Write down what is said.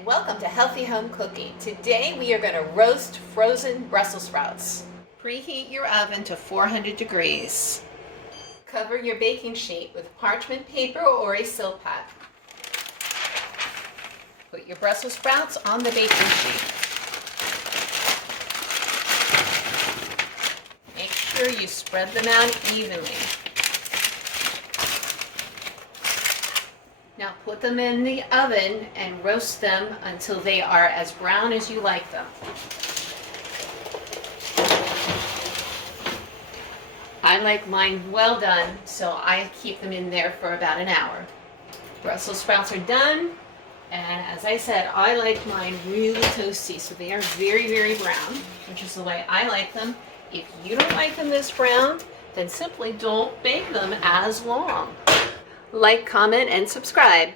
and welcome to Healthy Home Cooking. Today we are going to roast frozen Brussels sprouts. Preheat your oven to 400 degrees. Cover your baking sheet with parchment paper or a silpat. Put your Brussels sprouts on the baking sheet. Make sure you spread them out evenly. Now put them in the oven and roast them until they are as brown as you like them. I like mine well done, so I keep them in there for about an hour. Brussels sprouts are done, and as I said, I like mine really toasty, so they are very, very brown, which is the way I like them. If you don't like them this brown, then simply don't bake them as long. Like, comment, and subscribe.